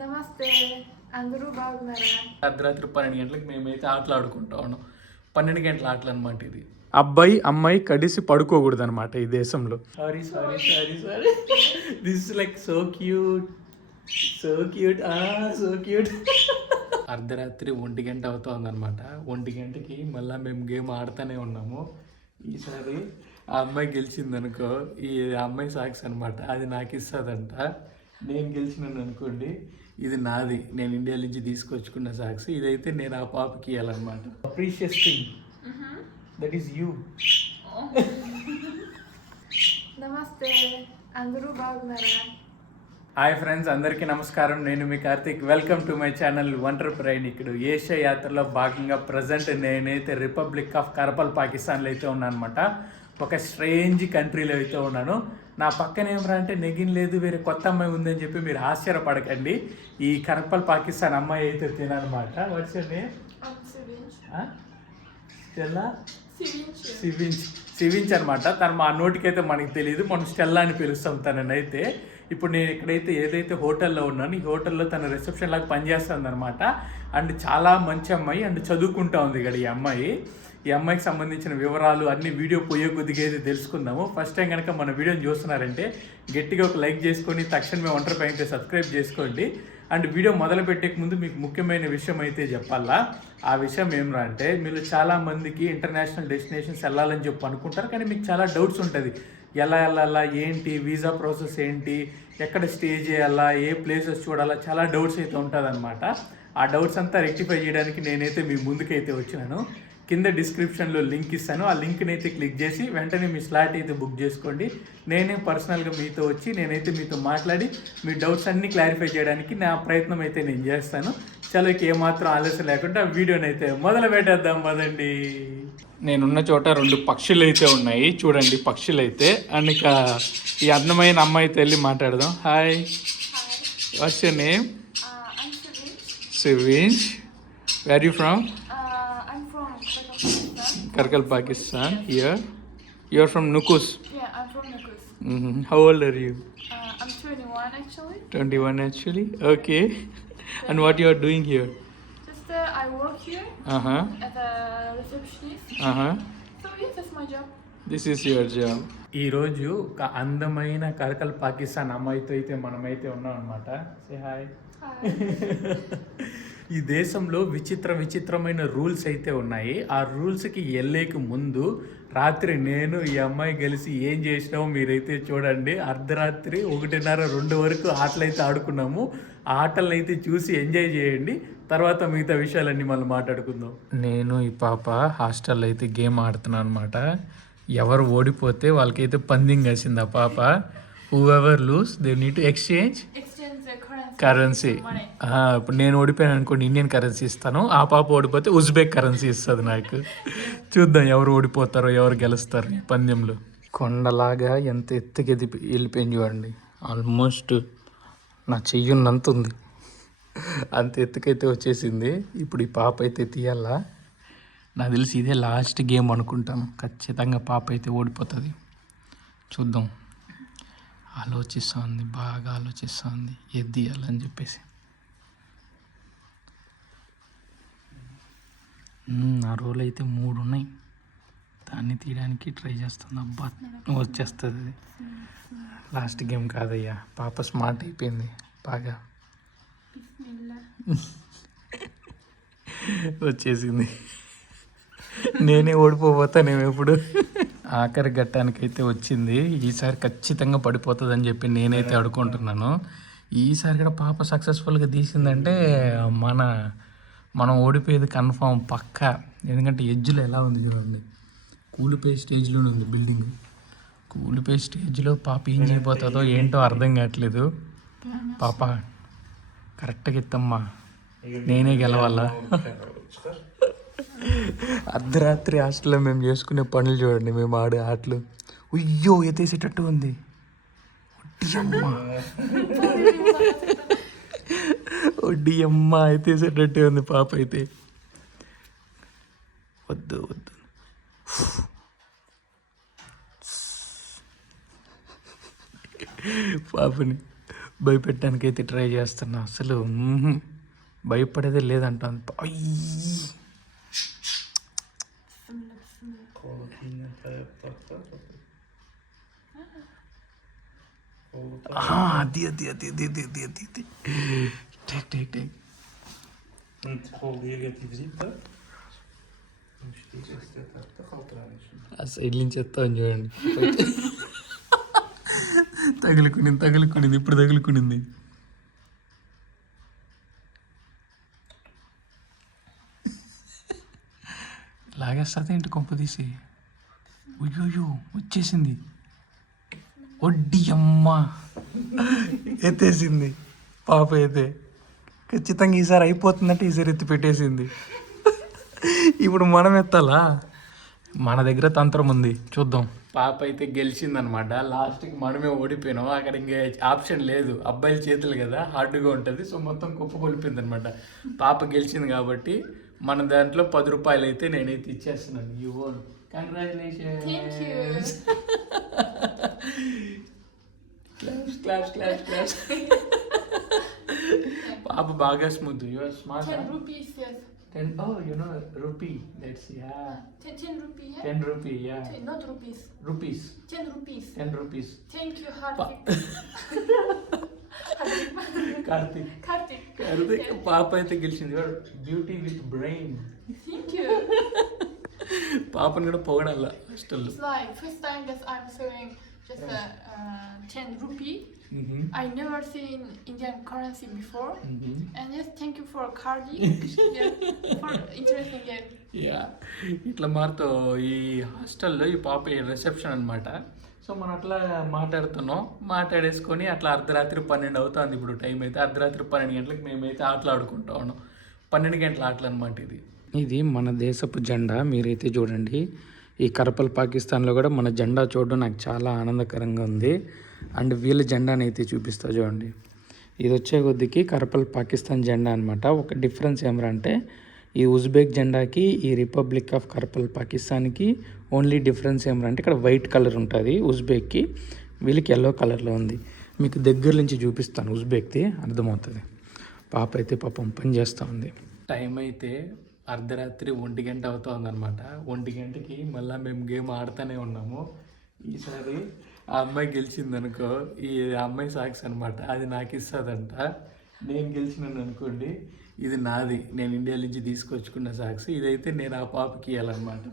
నమస్తే, అందరూ బాగున్నారా? అర్ధరాత్రి 12 గంటలకు మేమైతే ఆటలు ఆడుకుంటా ఉన్నాం. 12 గంటల ఆటలు అనమాట ఇది. అబ్బాయి అమ్మాయి కలిసి పడుకోకూడదు అనమాట ఈ దేశంలో. Sorry this is like so cute so cute. అర్ధరాత్రి 1 గంట అవుతుంది అనమాట. 1 గంటకి మళ్ళీ మేము గేమ్ ఆడుతూనే ఉన్నాము. ఈసారి ఆ అమ్మాయి గెలిచిందనుకో, ఈ అమ్మాయి సాక్స్ అనమాట, అది నాకు ఇస్తుందంట. నేను గెలిచినాను అనుకోండి, ఇది నాది, నేను ఇండియా నుంచి తీసుకొచ్చుకున్న సాక్స్. ఇదైతే నేను ఆ పాపకి ఇవ్వాలన్నమాట. Precious thing that is you. నమస్తే, అందరూ బాగున్నారా? హాయ్ ఫ్రెండ్స్, అందరికీ నమస్కారం. నేను మీ Karthik. Welcome to my channel wonder ప్రయాణికుడు. ఏషియా యాత్రలో భాగంగా ప్రజెంట్ నేనైతే రిపబ్లిక్ ఆఫ్ కరపల్ పాకిస్తాన్లో అయితే ఉన్నాను అనమాట. ఒక స్ట్రేంజ్ కంట్రీలో అయితే ఉన్నాను. నా పక్కన ఏమరా అంటే నెగిన్ లేదు, వేరే కొత్త అమ్మాయి ఉందని చెప్పి మీరు ఆశ్చర్యపడకండి. ఈ కరపల్ పాకిస్తాన్ అమ్మాయి అయితే తిననమాట. What's your name? స్టెల్లా సివించ్ అనమాట. తను మా నోటికైతే మనకి తెలియదు, మనం స్టెల్లా అని పిలుస్తాం తననైతే. ఇప్పుడు నేను ఇక్కడైతే ఏదైతే హోటల్లో ఉన్నాను, ఈ హోటల్లో తన రిసెప్షన్ లాగా పనిచేస్తుంది అనమాట. అండ్ చాలా మంచి అమ్మాయి, అండ్ చదువుకుంటా ఉంది ఇక్కడ ఈ అమ్మాయి. ఈ అమ్మాయికి సంబంధించిన వివరాలు అన్ని వీడియో పోయే కొద్దిగా అయితే తెలుసుకుందాము. ఫస్ట్ టైం కనుక మన వీడియోని చూస్తున్నారంటే గట్టిగా ఒక లైక్ చేసుకొని తక్షణమే వండర్ ప్రయాణికుడు సబ్స్క్రైబ్ చేసుకోండి. అండ్ వీడియో మొదలు పెట్టే ముందు మీకు ముఖ్యమైన విషయం అయితే చెప్పాలా. ఆ విషయం ఏమరా అంటే, మీరు చాలామందికి ఇంటర్నేషనల్ డెస్టినేషన్స్ వెళ్ళాలని చెప్పి అనుకుంటారు, కానీ మీకు చాలా డౌట్స్ ఉంటుంది. ఎలా వెళ్ళాలా, ఏంటి, వీసా ప్రాసెస్ ఏంటి, ఎక్కడ స్టే చేయాలా, ఏ ప్లేసెస్ చూడాలా, చాలా డౌట్స్ అయితే ఉంటుందన్నమాట. ఆ డౌట్స్ అంతా రెక్టిఫై చేయడానికి నేనైతే మీ ముందుకైతే వచ్చినాను. కింద డిస్క్రిప్షన్లో లింక్ ఇస్తాను. ఆ లింక్ని అయితే క్లిక్ చేసి వెంటనే మీ స్లాట్ అయితే బుక్ చేసుకోండి. నేనే పర్సనల్గా మీతో వచ్చి నేనైతే మీతో మాట్లాడి మీ డౌట్స్ అన్నీ క్లారిఫై చేయడానికి నా ప్రయత్నం అయితే నేను చేస్తాను. చలోకి ఏమాత్రం ఆలస్యం లేకుండా వీడియోని అయితే మొదలు పెట్టేద్దాం పదండి. నేనున్న చోట 2 పక్షులు అయితే ఉన్నాయి, చూడండి పక్షులు అయితే. అండ్ ఇక ఈ అందమైన అమ్మాయితో వెళ్ళి మాట్లాడదాం. Hi, what's your name? సివించ్. Where you from? Karkal, Pakistan. Here, you are from Nukus. Yeah, I'm from Nukus. How old are you? I'm 21 actually. 21 actually. Okay. And what you are doing here? Just I work here as a receptionist. So yeah, that's my job. This is your job. ఈరోజు ఒక అందమైన కరకల్ పాకిస్తాన్ అమ్మాయితో అయితే మనమైతే ఉన్నాం అనమాట. Say hi. ఈ దేశంలో విచిత్రమైన రూల్స్ అయితే ఉన్నాయి. ఆ రూల్స్కి వెళ్ళేకి ముందు రాత్రి నేను ఈ అమ్మాయి కలిసి ఏం చేసినామో మీరైతే చూడండి. అర్ధరాత్రి 1:30-2 వరకు ఆటలు అయితే ఆడుకున్నాము. ఆ ఆటలను అయితే చూసి ఎంజాయ్ చేయండి. తర్వాత మిగతా విషయాలన్నీ మనం మాట్లాడుకుందాం. నేను ఈ పాప హాస్టల్లో అయితే గేమ్ ఆడుతున్నాను అనమాట. ఎవరు ఓడిపోతే వాళ్ళకైతే పందెం కాసింది ఆ పాప. Whoever lose they need to exchange currency. ఇప్పుడు నేను ఓడిపోయాను అనుకోండి, ఇండియన్ కరెన్సీ ఇస్తాను. ఆ పాప ఓడిపోతే ఉజ్బెక్ కరెన్సీ ఇస్తుంది నాకు. చూద్దాం ఎవరు ఓడిపోతారో ఎవరు గెలుస్తారు ఈ పందెంలో. కొండలాగా ఎంత ఎత్తుకి వెళ్ళిపోయింది చూడండి. ఆల్మోస్ట్ నా చెయ్యున్నంత ఉంది, అంత ఎత్తుకైతే వచ్చేసింది. ఇప్పుడు ఈ పాప అయితే తీయాలా. నాకు తెలిసి ఇదే లాస్ట్ గేమ్ అనుకుంటాను. ఖచ్చితంగా పాప అయితే ఓడిపోతుంది. చూద్దాం. ఆలోచిస్తుంది, బాగా ఆలోచిస్తుంది ఏది తీయాలని చెప్పేసి. ఆ రోల్ అయితే 3 ఉన్నాయి, దాన్ని తీయడానికి ట్రై చేస్తుంది. అబ్బా వచ్చేస్తుంది అది. లాస్ట్ గేమ్ కాదయ్యా, పాప స్మార్ట్ అయిపోయింది బాగా. వచ్చేసింది. నేనే ఓడిపోతానేమో ఎప్పుడు. ఆఖరి ఘట్టానికైతే వచ్చింది. ఈసారి ఖచ్చితంగా పడిపోతుంది అని చెప్పి నేనైతే అనుకుంటున్నాను. ఈసారి కూడా పాప సక్సెస్ఫుల్గా తీసిందంటే మనం ఓడిపోయేది కన్ఫామ్ పక్కా. ఎందుకంటే ఎడ్జ్లో ఎలా ఉంది చూడండి, కూలిపోయే స్టేజ్లోనే ఉంది బిల్డింగ్. కూలిపోయే స్టేజ్లో పాప ఏం చేయబోతుందో ఏంటో అర్థం కావట్లేదు. పాప కరెక్ట్గా ఇత్తమ్మా, నేనే గెలవాలా. అర్ధరాత్రి హాస్టల్లో మేము చేసుకునే పనులు చూడండి, మేము ఆడే ఆటలు. ఉయ్యో ఎత్తేసేటట్టు ఉంది. వడ్డీ అమ్మ ఎత్తేసేటట్టే ఉంది పాప అయితే. వద్దు పాపని భయపెట్టడానికి అయితే ట్రై చేస్తున్నా. అసలు భయపడేదే లేదంటాను. అది అది అది అది అది అది అది అది టేక్ టేక్ టేక్ ఆ సైడ్ నుంచి ఎత్తాను చూడండి. తగులుకునింది ఇప్పుడు తగులుకునింది. లాగేస్తుంది ఏంటి కొంప తీసి. అయ్యో వచ్చేసింది. వడ్డీ అమ్మ ఎత్తేసింది పాప అయితే. ఖచ్చితంగా ఈసారి అయిపోతుందంటే ఈసారి ఎత్తి పెట్టేసింది. ఇప్పుడు మనం ఎత్తాలా? మన దగ్గర తంత్రం ఉంది, చూద్దాం. పాప అయితే గెలిచిందనమాట. లాస్ట్కి మనమే ఓడిపోయినాం. అక్కడ ఇంకా ఆప్షన్ లేదు, అబ్బాయిల చేతులు కదా, హార్డ్గా ఉంటుంది. సో మొత్తం కుప్పకొలిపింది అనమాట. పాప గెలిచింది కాబట్టి మన దాంట్లో 10 రూపాయలు అయితే నేనైతే ఇచ్చేస్తున్నాను. You own. కంగ్రాచులేషన్స్. క్లాప్స్. పాప బాగా smooth. Your smart. 10 rupees, yes. 10. Oh, you know rupee. That's 10 rupees, yeah. 10 rupee, yeah. Not rupees. Rupees. 10 rupees. 10 rupees. Thank you, Hardik. Karthik పాప అయితే గెలిచింది. Beauty with brain. Thank you. పాపను కూడా పొగడాల హాస్టల్లో. It's like first time that I'm selling just 10 rupee. I never seen Indian currency before. And yes, thank you for Cardi. For interesting game. Yeah. ఇట్లా మాతో ఈ హాస్టల్లో ఈ పాప రిసెప్షన్ అనమాట. సో మనం అట్లా మాట్లాడేసుకొని అట్లా అర్ధరాత్రి 12 అవుతుంది ఇప్పుడు టైం అయితే. అర్ధరాత్రి 12 గంటలకు మేమైతే ఆటలు ఆడుకుంటా ఉన్నాం. 12 గంటల ఆటలు అనమాట ఇది మన దేశపు జెండా. మీరైతే చూడండి, ఈ కరపల్ పాకిస్తాన్లో కూడా మన జెండా చూడడం నాకు చాలా ఆనందకరంగా ఉంది. అండ్ వీళ్ళ జెండాని అయితే చూపిస్తా చూడండి. ఇది వచ్చే కొద్దికి కరపల్ పాకిస్తాన్ జెండా అనమాట. ఒక డిఫరెన్స్ ఏమంటే ఈ ఉజ్బెక్ జెండాకి ఈ రిపబ్లిక్ ఆఫ్ కరపల్ పాకిస్తాన్కి ఓన్లీ డిఫరెన్స్ ఏమంటే ఇక్కడ వైట్ కలర్ ఉంటుంది ఉజ్బెక్కి, వీళ్ళకి ఎల్లో కలర్లో ఉంది. మీకు దగ్గర నుంచి చూపిస్తాను, ఉజ్బెక్ది అర్థమవుతుంది. పాప అయితే పాపం పని చేస్తూ ఉంది. టైం అయితే అర్ధరాత్రి 1 గంట అవుతుంది అనమాట. 1 గంటకి మళ్ళీ మేము గేమ్ ఆడుతూనే ఉన్నాము. ఈసారి ఆ అమ్మాయి గెలిచిందనుకో, ఈ అమ్మాయి సాక్స్ అనమాట, అది నాకు ఇస్తుందంట. నేను గెలిచినాను అనుకోండి, ఇది నాది, నేను ఇండియా నుంచి తీసుకొచ్చుకున్న సాక్స్. ఇదైతే నేను ఆ పాపకి ఇవ్వాలన్నమాట.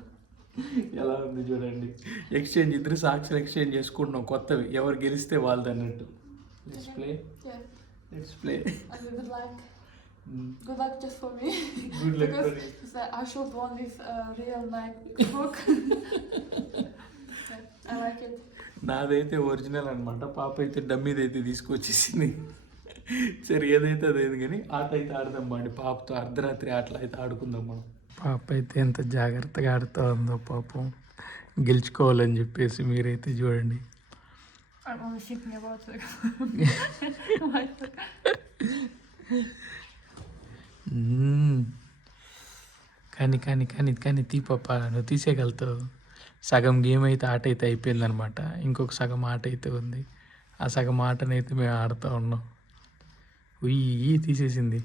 ఎలా ఉంది చూడండి. ఎక్స్చేంజ్, ఇద్దరు సాక్స్లు ఎక్స్చేంజ్ చేసుకుంటున్నాం కొత్తవి, ఎవరు గెలిస్తే వాళ్ళది అన్నట్టు. Let's play. Good luck just for me. Good luck for you. Because I should want this real knife hook. I like it. నాదైతే ఒరిజినల్ అనమాట. పాప అయితే డమ్మీది అయితే తీసుకొచ్చేసింది. సరే ఏదైతే అదైంది కానీ ఆట అయితే ఆడదాం బాండి. పాపతో అర్ధరాత్రి ఆటలు అయితే ఆడుకుందాం మనం. పాప అయితే ఎంత జాగ్రత్తగా ఆడుతూ ఉందో పాపం, గెలుచుకోవాలని చెప్పేసి. మీరైతే చూడండి. I'm only thinking about it. కానీ తీ పాప, నువ్వు తీసేయగలుగుతావు. సగం గేమ్ అయితే ఆట అయితే అయిపోయిందనమాట. ఇంకొక సగం ఆట అయితే ఉంది. ఆ సగం ఆటనైతే మేము ఆడుతూ ఉన్నాం. ఉయ్యి తీసేసింది.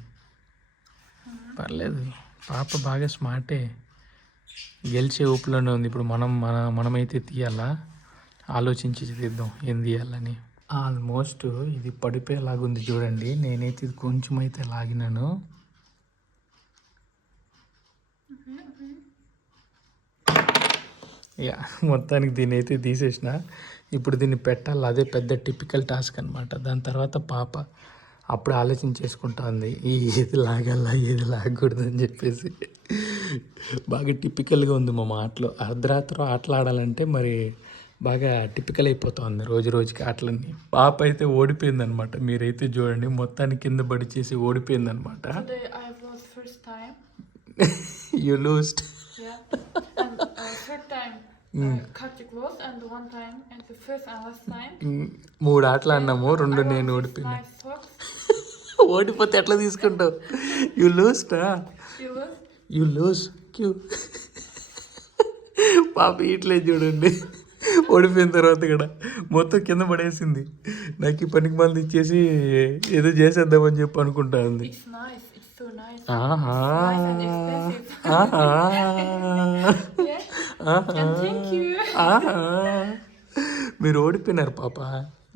పర్లేదు, పాప బాగా స్మార్టే. గెలిచే ఊపులోనే ఉంది. ఇప్పుడు మనమైతే తీయాలా, ఆలోచించి తీద్దాం ఏం తీయాలని. ఆల్మోస్ట్ ఇది పడిపోయేలాగుంది చూడండి. నేనైతే ఇది కొంచెం అయితే లాగినాను. మొత్తానికి దీన్ని అయితే తీసేసిన. ఇప్పుడు దీన్ని పెట్టాలి, అదే పెద్ద టిపికల్ టాస్క్ అనమాట. దాని తర్వాత పాప అప్పుడు ఆలోచించేసుకుంటా ఉంది, ఏది లాగాలా ఏది లాగకూడదు అని చెప్పేసి. బాగా టిపికల్గా ఉంది మా ఆటలో. అర్ధరాత్రి ఆటలు ఆడాలంటే మరి బాగా టిపికల్ అయిపోతుంది రోజు రోజుకి ఆటలన్నీ. పాప అయితే ఓడిపోయింది అనమాట. మీరైతే చూడండి, మొత్తానికి కింద పడి చేసి ఓడిపోయింది అనమాట. You lost. Yeah. And third time, Kartik lost, and one time, and the first and last time. 3 ఆటలు ఆడినాము, 2 నేను ఓడిపోయినా. ఓడిపోతే ఎట్లా తీసుకుంటావు? యూ లూజ్ క్యూ. పాప ఇట్లే చూడండి, ఓడిపోయిన తర్వాత ఇక్కడ మొత్తం కింద పడేసింది. నాకు ఈ పనికి మంది ఇచ్చేసి ఏదో చేసేద్దామని చెప్పి అనుకుంటా ఉంది. It's nice. It's so nice. ఆహా Nice and expensive. ఆహా Yeah. ఆహా And thank you. ఆహా. మీరు ఓడిపోయినారు పాప.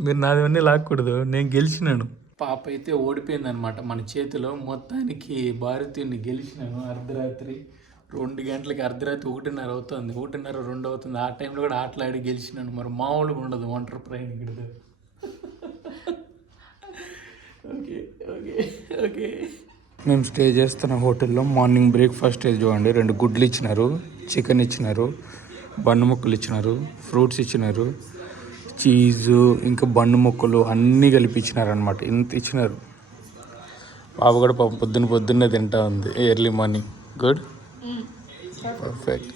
మీరు నాదవన్నీ లాక్కూడదు, నేను గెలిచినాను. పాప అయితే ఓడిపోయింది అనమాట మన చేతిలో. మొత్తానికి భారతీయుని గెలిచినాను. అర్ధరాత్రి 2 గంటలకి, అర్ధరాత్రి 1:30 అవుతుంది, 1:30 2 అవుతుంది. ఆ టైంలో కూడా ఆటలాడి గెలిచినాను. మరి మామూలుగా ఉండదు ఒంటరి ప్రయాణికుడితో. Okay okay okay. మేము స్టే చేస్తున్న హోటల్లో మార్నింగ్ బ్రేక్ఫాస్ట్ చూడండి. 2 గుడ్లు ఇచ్చినారు, చికెన్ ఇచ్చినారు, బన్ను ముక్కలు ఇచ్చినారు, ఫ్రూట్స్ ఇచ్చినారు, చీజు, ఇంకా బన్ను ముక్కలు అన్నీ కలిపి ఇచ్చినారనమాట. ఇంత ఇచ్చినారు. పాప కూడా పాపం పొద్దున్నే తింటా ఉంది early morning. Good, perfect.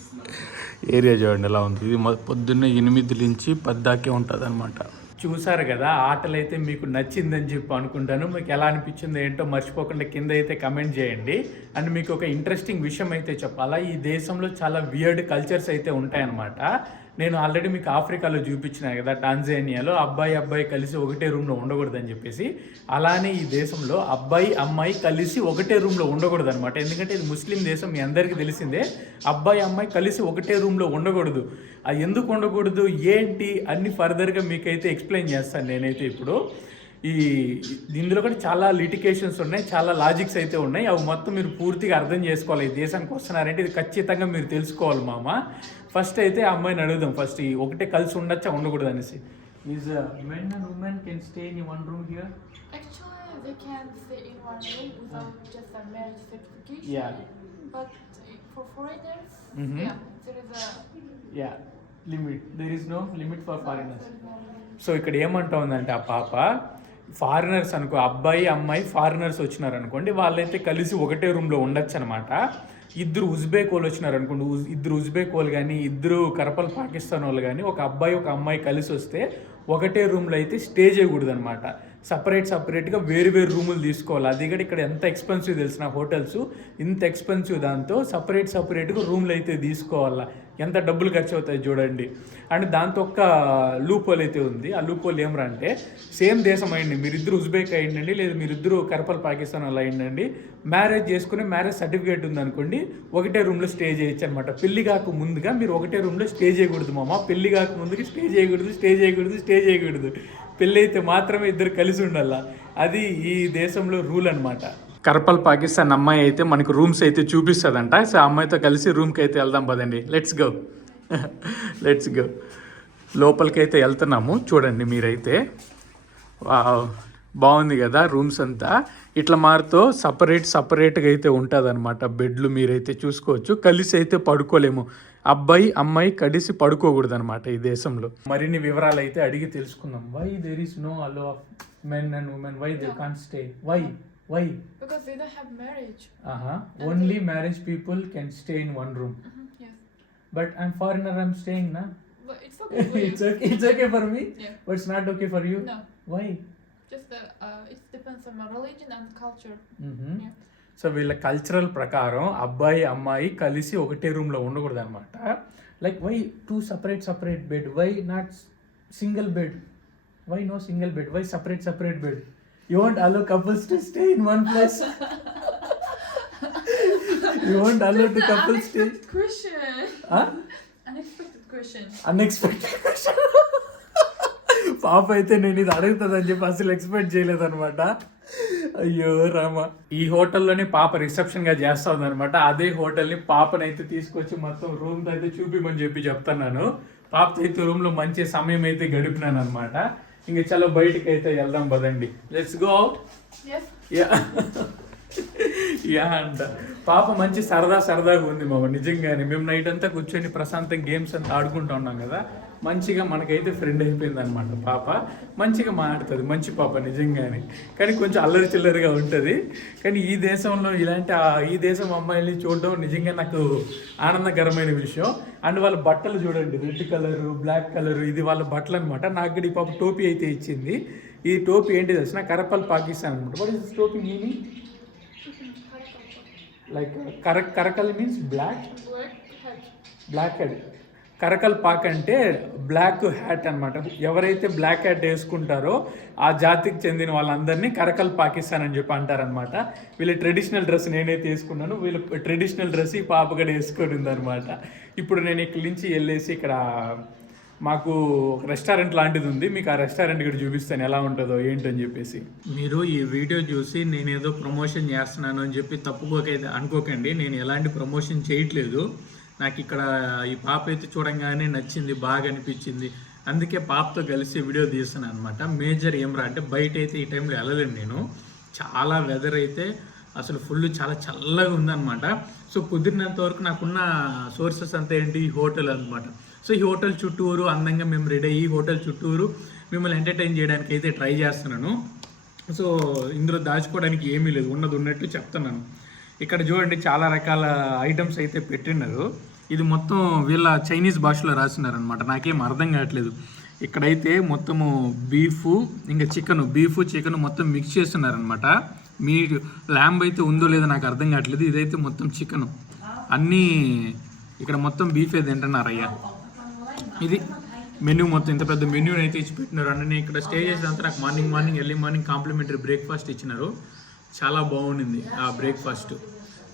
Area చూడండి ఎలా ఉంది. ఇది పొద్దున్నే 8 నుంచి 10 దాకే ఉంటుంది అనమాట. చూసారు కదా, ఆటలు అయితే మీకు నచ్చిందని చెప్పి అనుకుంటాను. మీకు ఎలా అనిపించిందో ఏంటో మర్చిపోకుండా కింద అయితే కమెంట్ చేయండి. అండ్ మీకు ఒక ఇంట్రెస్టింగ్ విషయం అయితే చెప్పాలా, ఈ దేశంలో చాలా వియర్డ్ కల్చర్స్ అయితే ఉంటాయన్నమాట. నేను ఆల్రెడీ మీకు ఆఫ్రికాలో చూపించిన కదా, టాంజానియాలో అబ్బాయి కలిసి ఒకటే రూమ్లో ఉండకూడదని చెప్పేసి. అలానే ఈ దేశంలో అమ్మాయి కలిసి ఒకటే రూమ్లో ఉండకూడదు అనమాట. ఎందుకంటే ఇది ముస్లిం దేశం, మీ అందరికీ తెలిసిందే. అమ్మాయి కలిసి ఒకటే రూమ్లో ఉండకూడదు. అది ఎందుకు ఉండకూడదు ఏంటి అన్ని ఫర్దర్గా మీకైతే ఎక్స్ప్లెయిన్ చేస్తాను నేనైతే ఇప్పుడు. ఇందులో కూడా చాలా లిటికేషన్స్ ఉన్నాయి, చాలా లాజిక్స్ అయితే ఉన్నాయి. అవి మొత్తం మీరు పూర్తిగా అర్థం చేసుకోవాలి. ఈ దేశానికి వస్తున్నారంటే ఇది ఖచ్చితంగా మీరు తెలుసుకోవాలి మామ. ఫస్ట్ అయితే ఆ అమ్మాయిని అడుగుదాం, ఫస్ట్ ఒకటే కలిసి ఉండొచ్చా ఉండకూడదు అనేసి. Is men and women can stay in one room here? Actually, they can stay in one room without just a marriage certification. Yeah. But for foreigners, yeah, there is a limit. There is no limit for foreigners. So ఇక్కడ ఏమంటా ఉందంటే ఆ పాప, foreigners అనుకో, అమ్మాయి foreigners వచ్చినారు అనుకోండి, వాళ్ళైతే కలిసి ఒకటే రూమ్లో ఉండొచ్చు అనమాట. 2 ఉజ్బేక్ వాళ్ళు వచ్చినారు అనుకోండి, 2 ఉజ్బేక్ వాళ్ళు కానీ 2 కరపల్ పాకిస్తాన్ వాళ్ళు కానీ ఒక అమ్మాయి కలిసి వస్తే ఒకటే రూమ్లో అయితే స్టే చేయకూడదు అనమాట. సపరేట్గా వేరు రూములు తీసుకోవాలి. అది కూడా ఇక్కడ ఎంత ఎక్స్పెన్సివ్ తెలిసిన హోటల్స్, ఇంత ఎక్స్పెన్సివ్ దాంతో సపరేట్గా రూమ్లు అయితే తీసుకోవాలా. ఎంత డబ్బులు ఖర్చు అవుతాయి చూడండి. అండ్ దాంతో ఒక్క లూప్ హోల్ అయితే ఉంది. ఆ లూప్ హోల్ ఏమరా అంటే, సేమ్ దేశం అయ్యండి, మీరిద్దరు ఉజ్బేక్ అయ్యండి లేదా మీరిద్దరు కరపల్ పాకిస్తాన్ వాళ్ళు అయ్యండి, మ్యారేజ్ చేసుకుని మ్యారేజ్ సర్టిఫికేట్ ఉందనుకోండి, ఒకటే రూమ్లో స్టే చేయొచ్చు అనమాట. పెళ్లి కాక ముందుగా మీరు ఒకటే రూమ్లో స్టే చేయకూడదు మామ. పెళ్లి కాక ముందుకి స్టే చేయకూడదు. పెళ్ళి అయితే మాత్రమే ఇద్దరు కలిసి ఉండాల. అది ఈ దేశంలో రూల్ అనమాట. కరపల్ పాకిస్తాన్ అమ్మాయి అయితే మనకు రూమ్స్ అయితే చూపిస్తుందంట. సో అమ్మాయితో కలిసి రూమ్కి అయితే వెళ్దాం పదండి. Let's go. లోపలికి అయితే వెళ్తున్నాము. చూడండి మీరైతే, బాగుంది కదా రూమ్స్ అంతా. ఇట్లా మారుతో సపరేట్గా అయితే ఉంటుంది అనమాట. బెడ్లు మీరైతే చూసుకోవచ్చు. కలిసి అయితే పడుకోలేము. అమ్మాయి కలిసి పడుకోకూడదు అనమాట ఈ దేశంలో. మరిన్ని వివరాలు అయితే అడిగి తెలుసుకుందాం. Why there is no allow of men and women? Why they can't stay? Why? Because they don't have marriage. Only marriage people can stay in one room. Yes. But I'm foreigner, I'm staying, na? But it's okay for you. It's okay for me? Yeah. But it's not okay for you? No. Why? Just it depends on my religion and culture. Yeah. So వీళ్ళ cultural ప్రకారం అమ్మాయి కలిసి ఒకటే రూమ్లో ఉండకూడదు అనమాట. Like why 2 separate bed? Why not single bed? Why no single bed? Why separate bed? You won't allow couples to stay in one place? You won't allow the couples stay? Unexpected question. పాప అయితే నేను ఇది అడుగుతుందని చెప్పి అసలు expect చేయలేదన్నమాట. అయ్యో రామ. ఈ హోటల్లోనే పాప రిసెప్షన్గా చేస్తా ఉందనమాట. అదే హోటల్ని పాపనైతే తీసుకొచ్చి మొత్తం రూమ్ అయితే చూపిమని చెప్పి చెప్తున్నాను. పాపతో అయితే రూమ్లో మంచి సమయం అయితే గడిపినాను అనమాట. ఇంకా చలో బయటికి అయితే వెళ్దాం పదండి. Let's go out. యా అంట. పాప మంచి సరదాగా ఉంది మామ, నిజంగానే. మేము నైట్ అంతా కూర్చొని ప్రశాంతంగా గేమ్స్ అంతా ఆడుకుంటూ ఉన్నాం కదా, మంచిగా మనకైతే ఫ్రెండ్ అయిపోయింది అనమాట. పాప మంచిగా మాట్లాడుతుంది, మంచి పాప నిజంగానే. కానీ కొంచెం అల్లరి చిల్లరిగా ఉంటుంది. కానీ ఈ దేశంలో ఈ దేశం అమ్మాయిల్ని చూడడం నిజంగా నాకు ఆనందకరమైన విషయం. అండ్ వాళ్ళ బట్టలు చూడండి, రెడ్ కలరు, బ్లాక్ కలరు, ఇది వాళ్ళ బట్టలు అనమాట. నాకు ఈ పాప టోపీ అయితే ఇచ్చింది. ఈ టోపీ ఏంటి తెలిసిన, కరపల్ పాకిస్తాన్ అనమాట. What is topi meaning? Like Karakal means black head. Karakalpak అంటే బ్లాక్ హ్యాట్ అనమాట. ఎవరైతే బ్లాక్ హ్యాట్ వేసుకుంటారో ఆ జాతికి చెందిన వాళ్ళందరినీ కరకల్ పాకిస్తాన్ అని చెప్పి అంటారనమాట. వీళ్ళ ట్రెడిషనల్ డ్రెస్ నేనైతే వేసుకున్నాను, వీళ్ళ ట్రెడిషనల్ డ్రెస్ ఈ పాప కూడా వేసుకొని ఉందనమాట. ఇప్పుడు నేను ఇక్కడి నుంచి వెళ్ళేసి ఇక్కడ మాకు ఒక రెస్టారెంట్ లాంటిది ఉంది, మీకు ఆ రెస్టారెంట్ ఇక్కడ చూపిస్తాను ఎలా ఉంటుందో ఏంటని చెప్పేసి. మీరు ఈ వీడియో చూసి నేను ఏదో ప్రమోషన్ చేస్తున్నాను అని చెప్పి తప్పుకోకైతే అనుకోకండి, నేను ఎలాంటి ప్రమోషన్ చేయట్లేదు. నాకు ఇక్కడ ఈ పాప అయితే చూడంగానే నచ్చింది, బాగా అనిపించింది, అందుకే పాపతో కలిసి వీడియో తీస్తున్నాను అనమాట. మేజర్ ఏమ్రా అంటే బయట అయితే ఈ టైంలో వెళ్ళలేను నేను, చాలా వెదర్ అయితే అసలు ఫుల్ చాలా చల్లగా ఉందన్నమాట. సో కుదిరినంత వరకు నాకున్న సోర్సెస్ అంతా ఏంటి, ఈ హోటల్ అనమాట. సో ఈ హోటల్ చుట్టూరు అందంగా మేము రెడీ అయ్యి హోటల్ చుట్టూరు మిమ్మల్ని ఎంటర్టైన్ చేయడానికి అయితే ట్రై చేస్తున్నాను. సో ఇందులో దాచుకోవడానికి ఏమీ లేదు, ఉన్నది ఉన్నట్టు చెప్తున్నాను. ఇక్కడ చూడండి చాలా రకాల ఐటమ్స్ అయితే పెట్టినారు. ఇది మొత్తం వీళ్ళ చైనీస్ భాషలో రాసినారనమాట, నాకేం అర్థం కావట్లేదు. ఇక్కడైతే మొత్తము బీఫ్ ఇంకా చికెన్ మొత్తం మిక్స్ చేస్తున్నారనమాట. మీ ల్యాంబ్ అయితే ఉందో లేదో నాకు అర్థం కావట్లేదు, ఇదైతే మొత్తం చికెన్ అన్నీ ఇక్కడ మొత్తం బీఫే తింటున్నారయ్యా. ఇది మెన్యూ మొత్తం ఇంత పెద్ద మెన్యూని అయితే ఇచ్చి పెట్టినారు. అంటే నేను ఇక్కడ స్టే చేసినంత నాకు morning early morning complementary breakfast ఇచ్చినారు, చాలా బాగుండింది ఆ బ్రేక్ఫాస్ట్.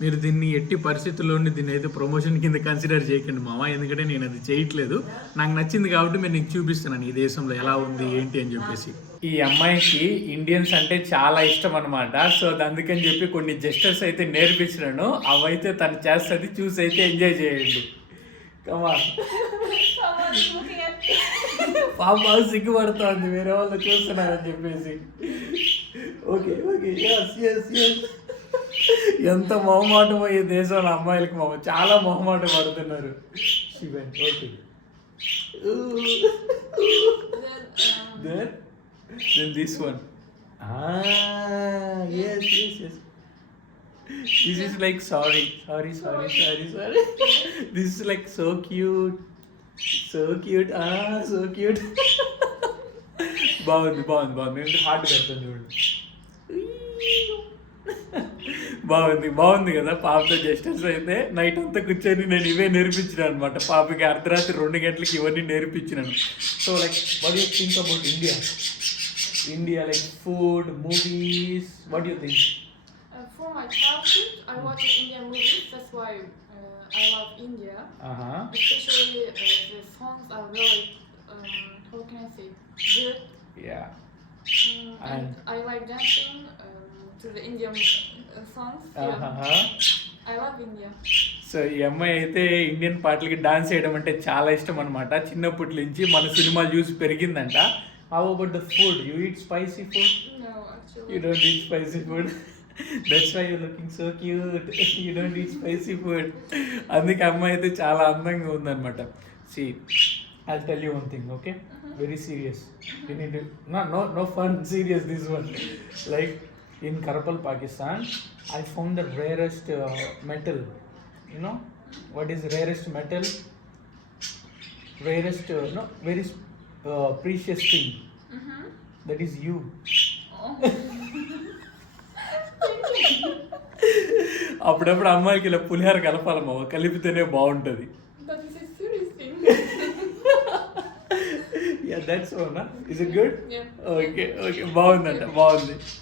మీరు దీన్ని ఎట్టి పరిస్థితుల్లోని దీన్ని అయితే ప్రమోషన్ కింద కన్సిడర్ చేయకండి మామ, ఎందుకంటే నేను అది చేయట్లేదు, నాకు నచ్చింది కాబట్టి నేను నీకు చూపిస్తున్నాను ఈ దేశంలో ఎలా ఉంది ఏంటి అని చెప్పేసి. ఈ అమ్మాయికి ఇండియన్స్ అంటే చాలా ఇష్టం అనమాట. సో అందుకని చెప్పి కొన్ని జెస్టర్స్ అయితే నేర్పించినాను, అవైతే తను చేస్తుంది, చూసి అయితే ఎంజాయ్ చేయండి. పాప సిగ్గుపడుతుంది వేరే వాళ్ళు చూస్తున్నారని చెప్పేసి. ఓకే ఎంత మొహమాటమో ఈ దేశంలో అమ్మాయిలకి చాలా మొహమాటం పడుతున్నారు. Okay then this one yes this is like sorry this is like so cute so cute బాగుంది నేను హార్ట్ పెడతాను చూడండి. బాగుంది కదా. పాపతో జస్టర్స్ అయితే నైట్ అంతా కూర్చొని నేను ఇవే నేర్పించిన అనమాట. పాపకి అర్ధరాత్రి 2 గంటలకి ఇవన్నీ నేర్పించినాను. So like what you think about India like food, movies, what do you think? For my childhood, I watched Indian movies. That's why I love India. Especially the songs are very, how can I say, good. Yeah. And I like dancing to the Indian songs. I love India. So ఈ అమ్మాయి అయితే Indian పాటలకి dance చేయడం అంటే చాలా ఇష్టం అనమాట. చిన్నప్పటి నుంచి మన సినిమాలు చూసి పెరిగిందంట. How about the food? You eat spicy food? No, actually. You don't eat spicy food? That's why you're looking so cute. You don't eat spicy food. అందుకే అమ్మాయి అయితే చాలా అందంగా ఉందన్నమాట. See, I'll tell you one thing, okay? Very serious. You need to no fun, serious this one. Like in Karakkal, Pakistan, I found the rarest metal. You know what is rarest metal? Rarest very precious thing. That is you. అప్పుడప్పుడు అమ్మాయికి ఇలా పులిహార కలపాలమ్మా, కలిపితేనే బాగుంటుంది. But it's a serious thing. Yeah, that's all, na? Is it good? Yeah. Okay, బాగుందంట, బాగుంది.